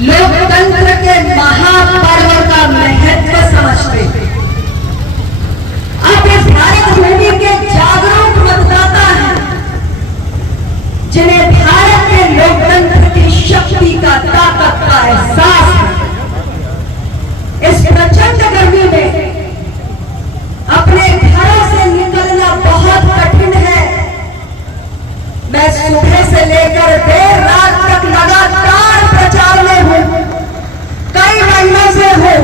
लोकतंत्र के महापर्व का महत्व समझते आप इस भारत भूमि के जागरूक मतदाता हैं, जिन्हें भारत के लोकतंत्र की शक्ति का ताकत का एहसास है। इस प्रचंड गर्मी में अपने घरों से निकलना बहुत कठिन है। मैं सुबह से लेकर देर रात तक लगातार प्रचार में हूं, कई महीनों से हूं,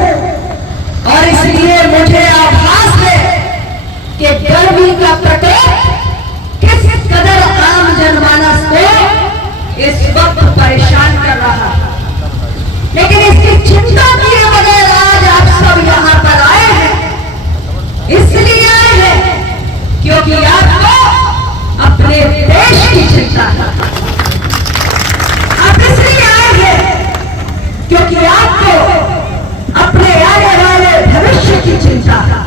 और इसलिए मुझे आभास है कि गर्मी का प्रकोप किस कदर आम जनमानस को इस वक्त परेशान कर रहा है। लेकिन इसकी चिंता किए बगैर आज आप सब यहां पर आए हैं, इसलिए आए हैं क्योंकि आपको अपने देश की चिंता है। आप इसलिए आए हैं क्योंकि आपको अपने आने वाले भविष्य की चिंता है।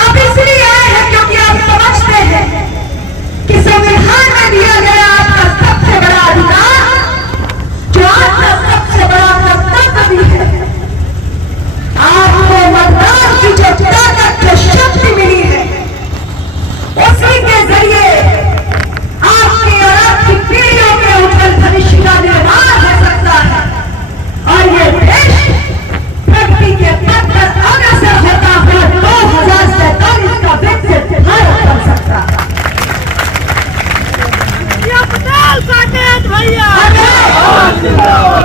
आप इसलिए आए हैं क्योंकि आप समझते हैं कि संविधान में दिया गया आपका सबसे बड़ा अधिकार, जो आपका सबसे बड़ा कर्तव्य भी है, आपको मतदान की जो ताकत, जो शक्ति मिली है, उसी के जरिए आपकी और आपकी पीढ़ियों के उज्जवल भविष्य का निर्माण हो सकता है और ये देश प्रगति के पथ पर अग्रसर होता हुआ 2047 का विकसित भारत बन सकता है।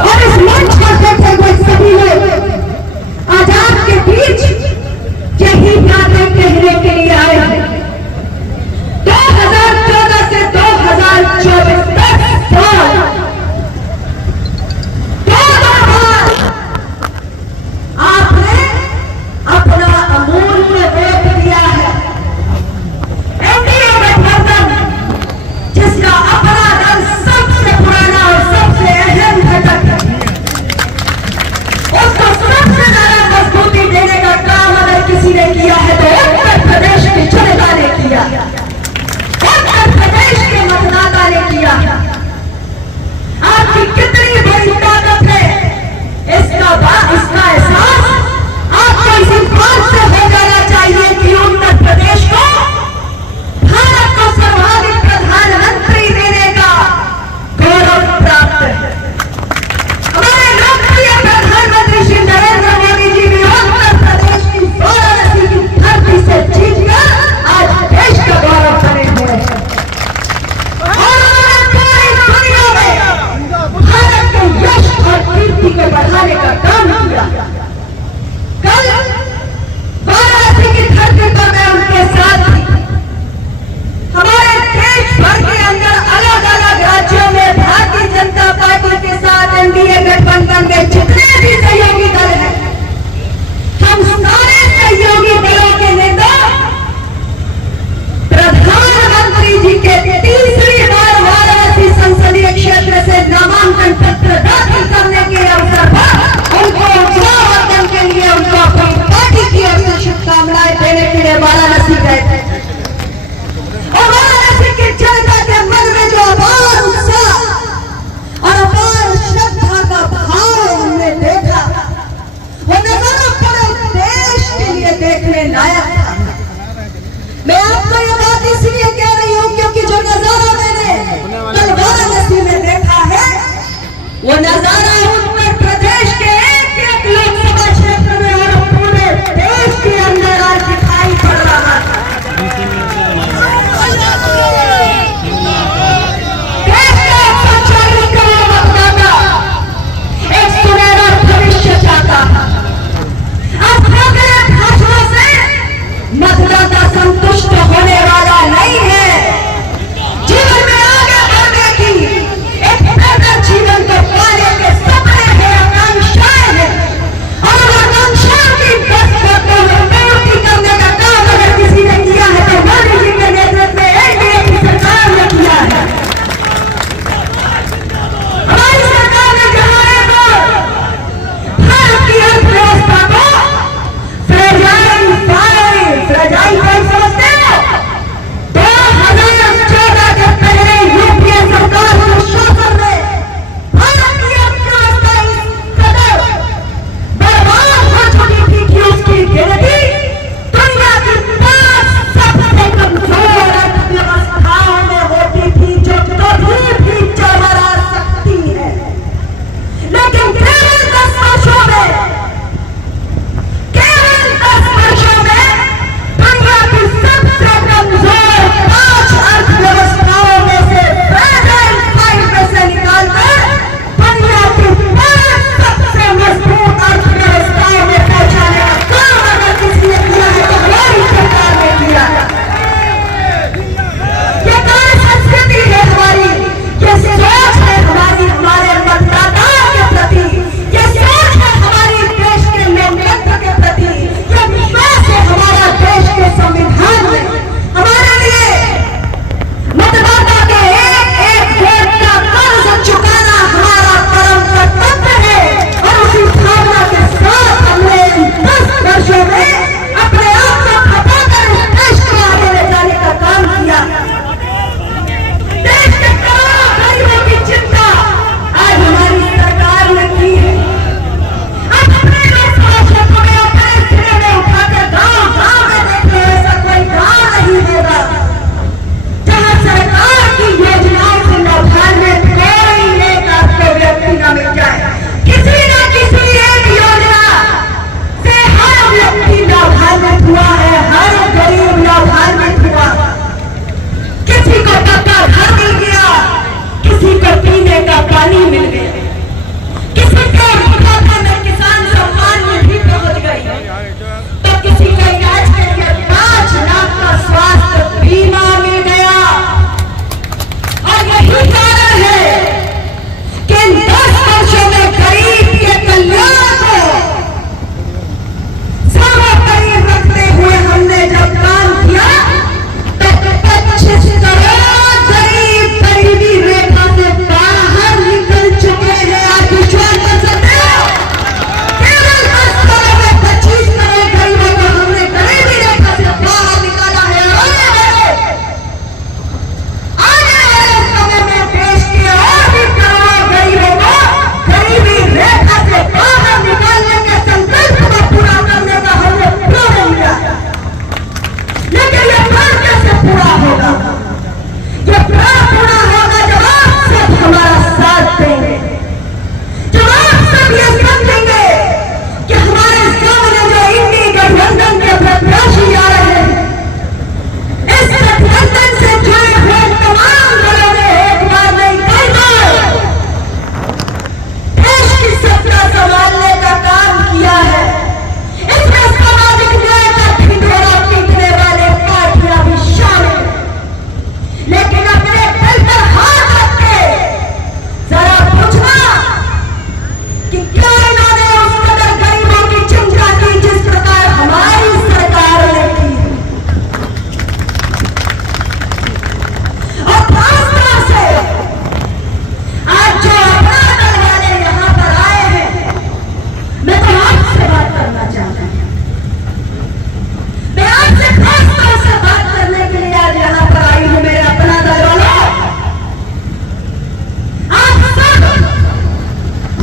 और इस मंच पर बैठे हुए सभी लोग आज आपके बीच यही बातें कहने के लिए आए हैं। 2014 से 2024 तक साल 2 बार आपने अपना अमूल्य वोट दिया है। एनडीए गठबंधन, जिसका अपना दल सबसे पुराना और सबसे अहम घटक है, उसको सबसे ज्यादा मजबूती देने का काम अगर किसी ने किया है तो उत्तर प्रदेश की जनता ने किया, उत्तर प्रदेश के मतदाता ने किया। आपकी कितनी बड़ी ताकत है, इसका एहसास आपको इसी बात से हो जाना चाहिए कि उत्तर प्रदेश को भारत को सर्वाधिक प्रधानमंत्री देने का गौरव प्राप्त है। हमारे लोकप्रिय प्रधानमंत्री श्री नरेंद्र मोदी जी भी उत्तर प्रदेश की वाराणसी की धरती से जीतकर आज देश का गौरव बने हुए हैं और उन्होंने पूरी दुनिया में भारत के यश और कीर्ति को बढ़ाने का काम किया। कल वाराणसी की धरती पर मैं उनके साथ थी। हमारे देश भर के अंदर अलग अलग राज्यों में भारतीय जनता पार्टी के साथ एनडीए गठबंधन के जितने भी सहयोगी दल हैं, हम सारे सहयोगी दलों के नेता प्रधानमंत्री जी के तीसरी बार वाराणसी संसदीय क्षेत्र से नामांकन पत्र दाखिल करने के अवसर पर उनको उत्साहवर्धन के लिए उनको अपनी पार्टी की ओर से शुभकामनाएं देने के लिए वाराणसी गए थे। और वाराणसी की जनता के मन में जो अपार उत्साह और अपार श्रद्धा का भाव हमने देखा, वो नजारा पूरे देश के लिए देखने लायक था। मैं आपको ये बात इसलिए कह रही हूँ क्योंकि जो नजारा मैंने कल वाराणसी में देखा है, वो नजारा उत्तर प्रदेश के एक लोकसभा क्षेत्र में और पूरे देश के अंदर आज दिखाई पड़ रहा था। देश का 140 करोड़ मतदाता एक सुनहरा भविष्य चाहता है। अब वगैरह भाषणों से मतदाता संतुष्ट होने वाला नहीं है। जीवन में आगे बढ़ने की, एक बेहतर जीवन को पाने के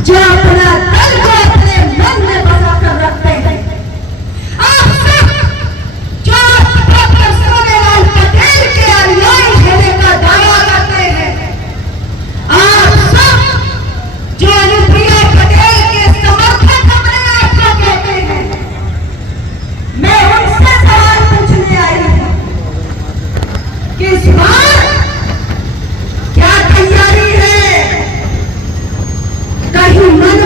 जो अपना दल को अपने मन में बसा कर रखते हैं। आप सब जो डॉक्टर सोनेलाल पटेल के अनुयायी होने का दावा करते हैं, आप सब जो अनुप्रिया पटेल के समर्थक अपने आप को कहते हैं, मैं उनसे सवाल पूछने आई हूं कि इस बार क्या तैयारी है? कहीं मन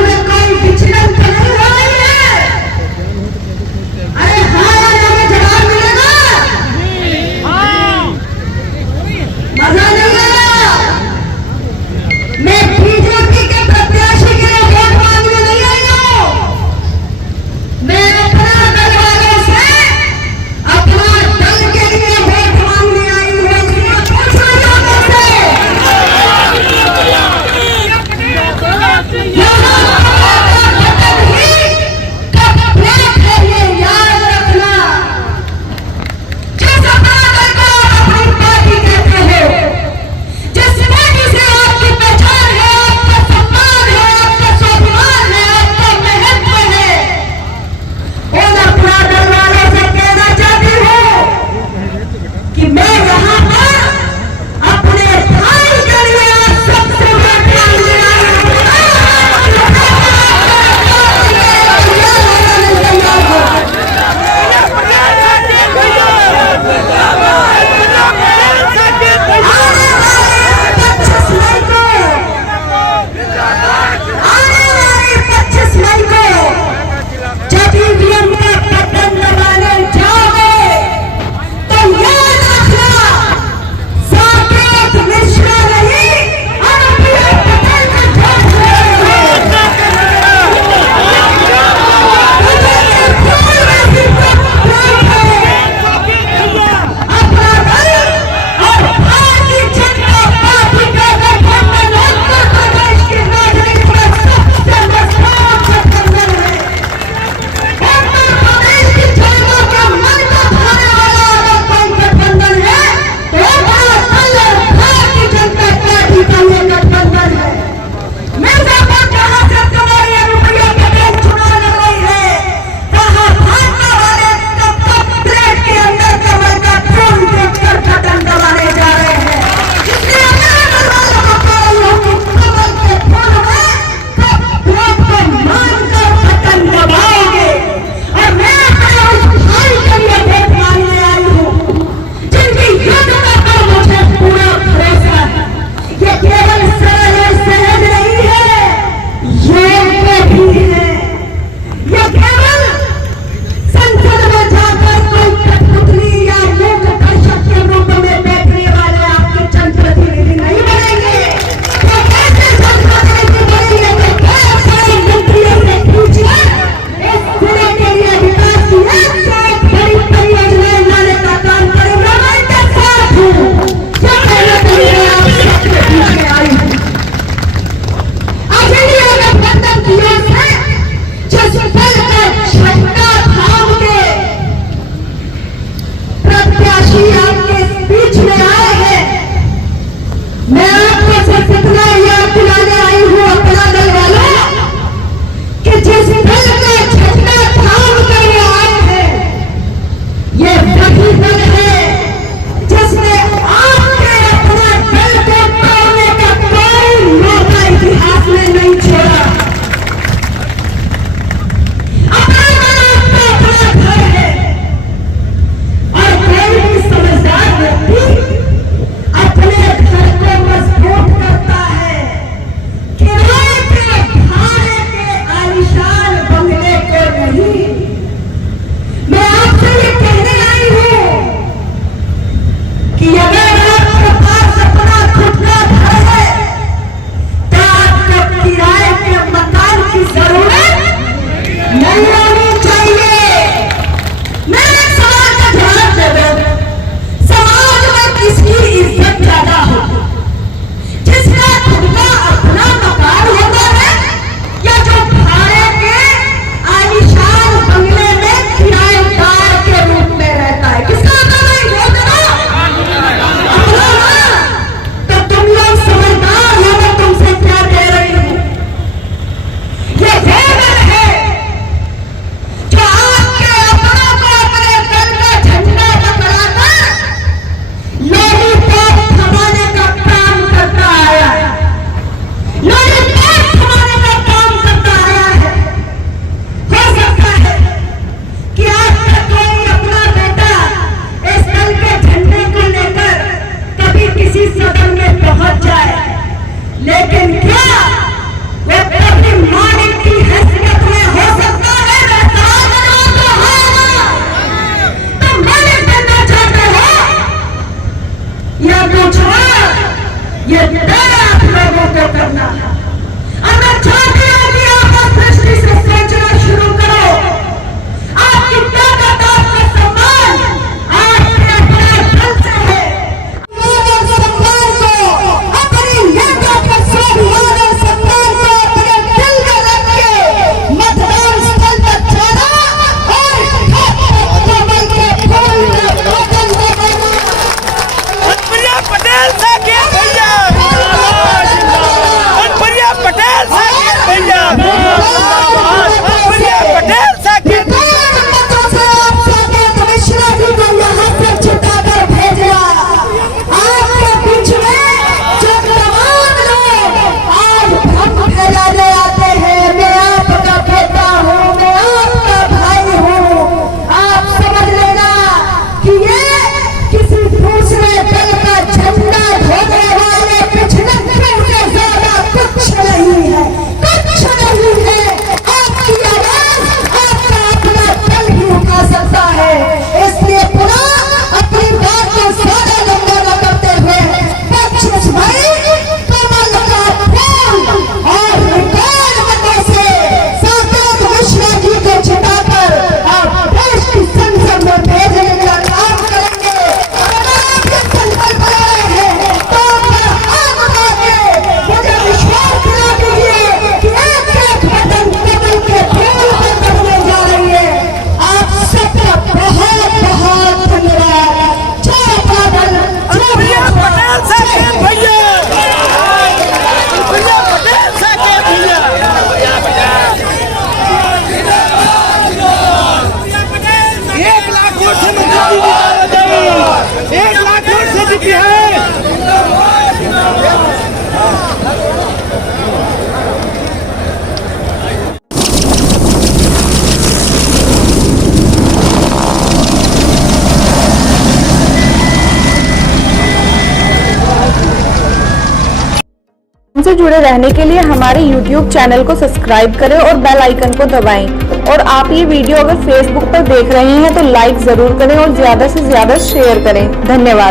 से जुड़े रहने के लिए हमारे YouTube चैनल को सब्सक्राइब करें और बेल आइकन को दबाएं। और आप ये वीडियो अगर Facebook पर देख रहे हैं तो लाइक जरूर करें और ज्यादा से ज्यादा शेयर करें। धन्यवाद।